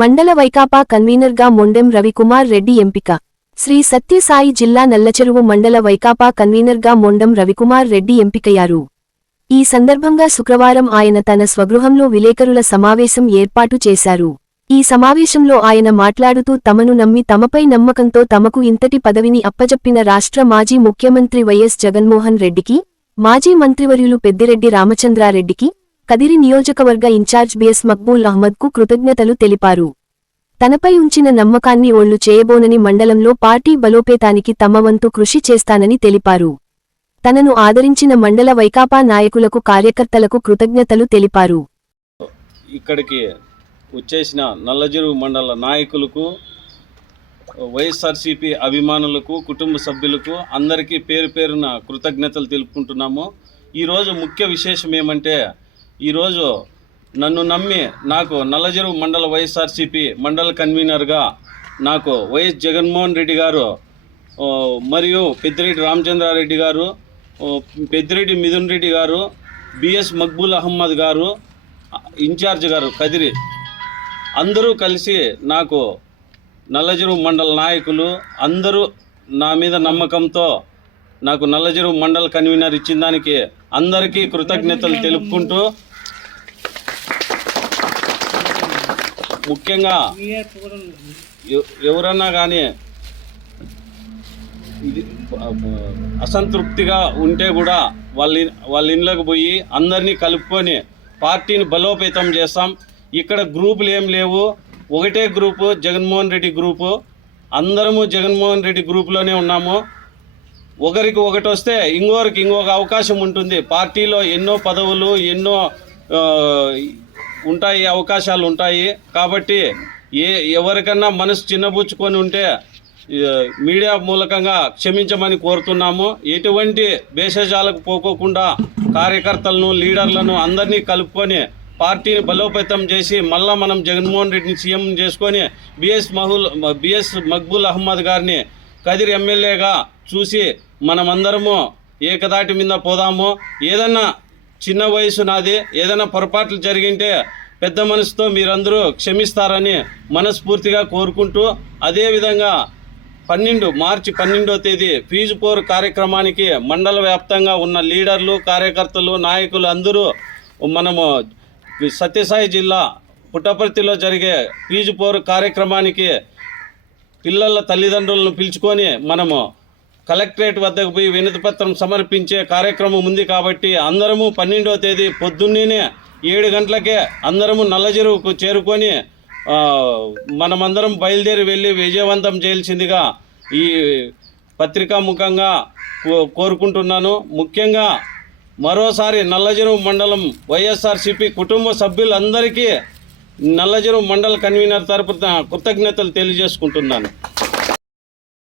మండల వైకాపా కన్వీనర్గా మొండెం రవికుమార్ రెడ్డి ఎంపిక. శ్రీ సత్యసాయి జిల్లా నల్లచెరువు మండల వైకాపా కన్వీనర్గా మొండం రవికుమార్ రెడ్డి ఎంపికయ్యారు. ఈ సందర్భంగా శుక్రవారం ఆయన తన స్వగృహంలో విలేకరుల సమావేశం ఏర్పాటు చేశారు. ఈ సమావేశంలో ఆయన మాట్లాడుతూ తమను నమ్మి తమపై నమ్మకంతో తమకు ఇంతటి పదవిని అప్పజెప్పిన రాష్ట్ర మాజీ ముఖ్యమంత్రి వైఎస్ జగన్మోహన్ రెడ్డికి మాజీ మంత్రివర్యులు పెద్దిరెడ్డి రామచంద్రారెడ్డికి కదిరి నియోజకవర్గ ఇన్ఛార్జ్ బిఎస్ మక్బూల్ అహ్మద్కు కృతజ్ఞతలు తెలిపారు. తనపై ఉంచిన నమ్మకాన్ని ఒళ్ళు చేయబోనని మండలంలో పార్టీ బలోపేతానికి తమ వంతు కృషి చేస్తానని తెలిపారు. తనను ఆదరించిన మండల వైకాపా నాయకులకు కార్యకర్తలకు కృతజ్ఞతలు తెలిపారు. ఇక్కడికి వచ్చేసిన నల్లజరువు మండల నాయకులకు వైఎస్ఆర్సీపీ అభిమానులకు కుటుంబ సభ్యులకు అందరికీ పేరు పేరున కృతజ్ఞతలు తెలుపుకుంటున్నాము. ఈరోజు ముఖ్య విశేషం ఏమంటే ఈరోజు నన్ను నమ్మి నాకు నల్లజెరువు మండల వైఎస్ఆర్సీపీ మండల కన్వీనర్గా నాకు వైఎస్ జగన్మోహన్ రెడ్డి గారు మరియు పెద్దిరెడ్డి రామచంద్రారెడ్డి గారు పెద్దిరెడ్డి మిథున్ రెడ్డి గారు బిఎస్ మక్బూల్ అహ్మద్ గారు ఇన్ఛార్జ్ గారు కదిరి. అందరూ కలిసి నాకు నల్లజెరువు మండల నాయకులు అందరూ నా మీద నమ్మకంతో నాకు నల్లజెరువు మండల కన్వీనర్ ఇచ్చిన దానికి అందరికీ కృతజ్ఞతలు తెలుపుకుంటూ ముఖ్యంగా ఎవరన్నా కానీ ఇది అసంతృప్తిగా ఉంటే కూడా వాళ్ళ వాళ్ళ ఇళ్ళకి పోయి అందరినీ కలుపుకొని పార్టీని బలోపేతం చేస్తాం. ఇక్కడ గ్రూపులు ఏం లేవు. ఒకటే గ్రూపు జగన్మోహన్ రెడ్డి గ్రూపు. అందరము జగన్మోహన్ రెడ్డి గ్రూపులోనే ఉన్నాము. ఒకరికి ఒకటి వస్తే ఇంకొకరికి ఇంకొక అవకాశం ఉంటుంది. పార్టీలో ఎన్నో పదవులు ఎన్నో ఉంటాయి అవకాశాలు ఉంటాయి. కాబట్టి ఏ ఎవరికన్నా మనసు చిన్నబుచ్చుకొని ఉంటే మీడియా మూలకంగా క్షమించమని కోరుతున్నాము. ఎటువంటి భేషజాలకు పోకోకుండా కార్యకర్తలను లీడర్లను అందరినీ కలుపుకొని పార్టీని బలోపేతం చేసి మళ్ళా మనం జగన్మోహన్ రెడ్డిని సీఎం చేసుకొని బిఎస్ మహుల్ బిఎస్ మక్బూల్ అహ్మద్ గారిని కదిరి ఎమ్మెల్యేగా చూసి మనమందరము ఏకదాటి మీద పోదాము. ఏదన్నా చిన్న వయసు నాది. ఏదైనా పొరపాట్లు జరిగింటే పెద్ద మనసుతో మీరందరూ క్షమిస్తారని మనస్ఫూర్తిగా కోరుకుంటూ అదేవిధంగా పన్నెండు మార్చి పన్నెండో తేదీ ఫీజు పోర్ కార్యక్రమానికి మండల వ్యాప్తంగా ఉన్న లీడర్లు కార్యకర్తలు నాయకులు అందరూ మనము సత్యసాయి జిల్లా పుట్టపర్తిలో జరిగే ఫీజు పోర్ కార్యక్రమానికి పిల్లల తల్లిదండ్రులను పిలుచుకొని మనము కలెక్టరేట్ వద్దకు పోయి వినతిపత్రం సమర్పించే కార్యక్రమం ఉంది కాబట్టి అందరము పన్నెండవ తేదీ పొద్దున్నే ఏడు గంటలకే అందరము నల్లజెరువుకు చేరుకొని మనమందరం బయలుదేరి వెళ్ళి విజయవంతం చేయాల్సిందిగా ఈ పత్రికా ముఖంగా కోరుకుంటున్నాను. ముఖ్యంగా మరోసారి నల్లజెరువు మండలం వైఎస్ఆర్సిపి కుటుంబ సభ్యులందరికీ నల్లజెరువు మండల కన్వీనర్ తరపున కృతజ్ఞతలు తెలియజేసుకుంటున్నాను.